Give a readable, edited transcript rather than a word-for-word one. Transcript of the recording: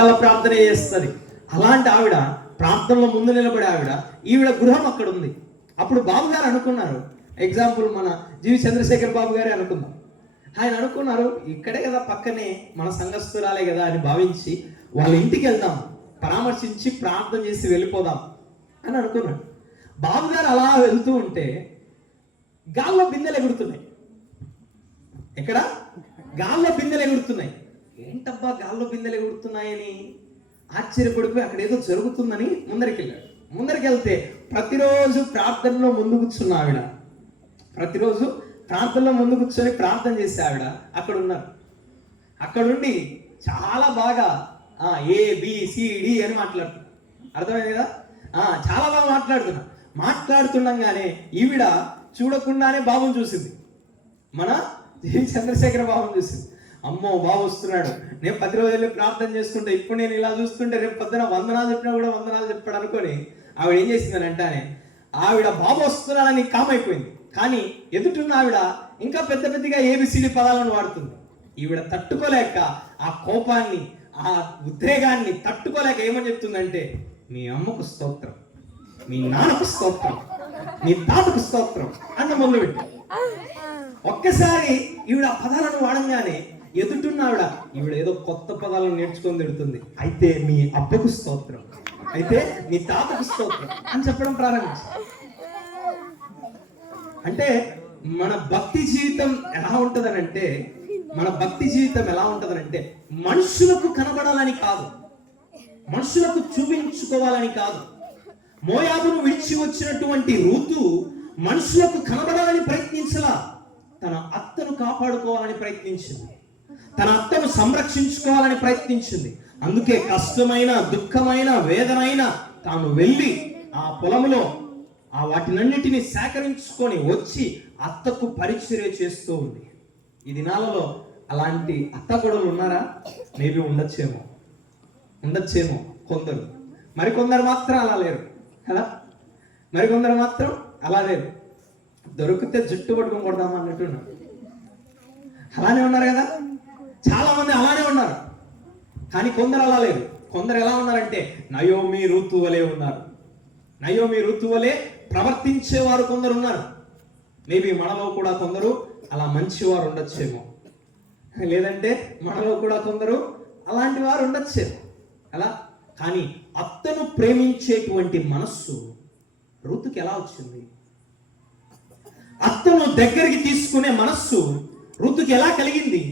మోకాళ్ళ ప్రార్థన చేస్తుంది. అలాంటి ఆవిడ ప్రార్థనలో ముందు నిలబడే ఈవిడ గృహం అక్కడ ఉంది. అప్పుడు బాబు గారు అనుకున్నారు, ఎగ్జాంపుల్ మన జీవి చంద్రశేఖర్ బాబు గారే అనుకుందాం. ఆయన అనుకున్నారు, ఇక్కడే కదా పక్కనే మన సంఘస్థురాలే కదా అని భావించి వాళ్ళ ఇంటికి వెళ్దాం, పరామర్శించి ప్రార్థన చేసి వెళ్ళిపోదాం అని అనుకున్నాడు. బాబు గారు అలా వెళ్తూ ఉంటే గాల్లో బిందెలు ఎగురుతున్నాయి. ఎక్కడ? గాల్లో బిందెలు ఎగురుతున్నాయి. ఏంటబ్బా గాల్లో బిందెలు ఎగురుతున్నాయని ఆశ్చర్యపడిపోయి అక్కడ ఏదో జరుగుతుందని ముందరికి వెళ్ళాడు. ముందరికి వెళ్తే ప్రతిరోజు ప్రార్థనలో ముందు కూర్చున్న ఆవిడ, ప్రతిరోజు ప్రార్థనలో ముందు కూర్చొని ప్రార్థన చేసే ఆవిడ అక్కడ ఉన్నారు. అక్కడుండి చాలా బాగా ABCD అని మాట్లాడుతున్నారు. అర్థమైంది కదా? చాలా బాగా మాట్లాడుతుండగానే ఈవిడ చూడకుండానే బాబుని చూసింది. మన జీవి చంద్రశేఖర బాబుని చూసింది. అమ్మో బాబు వస్తున్నాడు, నేను 10 రోజులు ప్రార్థన చేసుకుంటే ఇప్పుడు నేను ఇలా చూస్తుంటే రేపు పొద్దున వందనాలు చెప్పినా కూడా వందనాలు చెప్పాడు అనుకొని ఆవిడ ఏం చేసిందని అంటానే, ఆవిడ బాబు వస్తున్నాడని కామైపోయింది. కానీ ఎదుటిన్న ఆవిడ ఇంకా పెద్ద పెద్దగా ABCD పదాలను వాడుతుంది. ఈవిడ తట్టుకోలేక ఆ కోపాన్ని, ఆ ఉద్రేగాన్ని తట్టుకోలేక ఏమని చెప్తుందంటే, మీ అమ్మకు స్తోత్రం, మీ నాన్నకు స్తోత్రం, మీ తాతకు స్తోత్రం అన్న మొదలుపెట్టి ఒక్కసారి ఈవిడ ఆ పదాలను వాడంగానే ఎదుటిన్న ఈవిడ ఏదో కొత్త పదాలను నేర్చుకొని తిడుతుంది. అయితే మీ అబ్బకు స్తోత్రం, అయితే మీ తాతకు స్తోత్రం అని చెప్పడం ప్రారంభించింది. అంటే మన భక్తి జీవితం ఎలా ఉంటదనంటే, మనుషులకు కనబడాలని కాదు, మనుషులకు చూపించుకోవాలని కాదు. మోయాబును విడిచి వచ్చినటువంటి రూతు మనుషులకు కనబడాలని ప్రయత్నించలా, తన అత్తను కాపాడుకోవాలని ప్రయత్నించింది, తన అత్తను సంరక్షించుకోవాలని ప్రయత్నించింది. అందుకే కష్టమైన, దుఃఖమైన, వేదనైన తాను వెళ్ళి ఆ పొలంలో వాటినన్నిటిని సేకరించుకొని వచ్చి అత్తకు పరిచర్య చేస్తూ ఉంది. ఈ దినాలలో అలాంటి అత్తగొడలు ఉన్నారా? మేబీ ఉండొచ్చేమో కొందరు. మరికొందరు మాత్రం అలా లేరు కదా, మరికొందరు మాత్రం అలా లేరు. దొరికితే జుట్టు పట్టుకొని కొడదామా అన్నట్టున్నారు. అలానే ఉన్నారు కదా, చాలా మంది అలానే ఉన్నారు. కానీ కొందరు అలా లేరు. కొందరు ఎలా ఉన్నారంటే నయోమి రూతు వలె ఉన్నారు. నయోమి రూతు వలె ప్రవర్తించేవారు కొందరు ఉన్నారు. మేబీ మనలో కూడా కొందరు అలా మంచివారు ఉండొచ్చేమో, లేదంటే మనలో కూడా కొందరు అలాంటి వారు ఉండొచ్చేమో అలా. కానీ అత్తను ప్రేమించేటువంటి మనస్సు రూతుకి ఎలా వచ్చింది? అత్తను దగ్గరికి తీసుకునే మనస్సు రూతుకి ఎలా కలిగింది?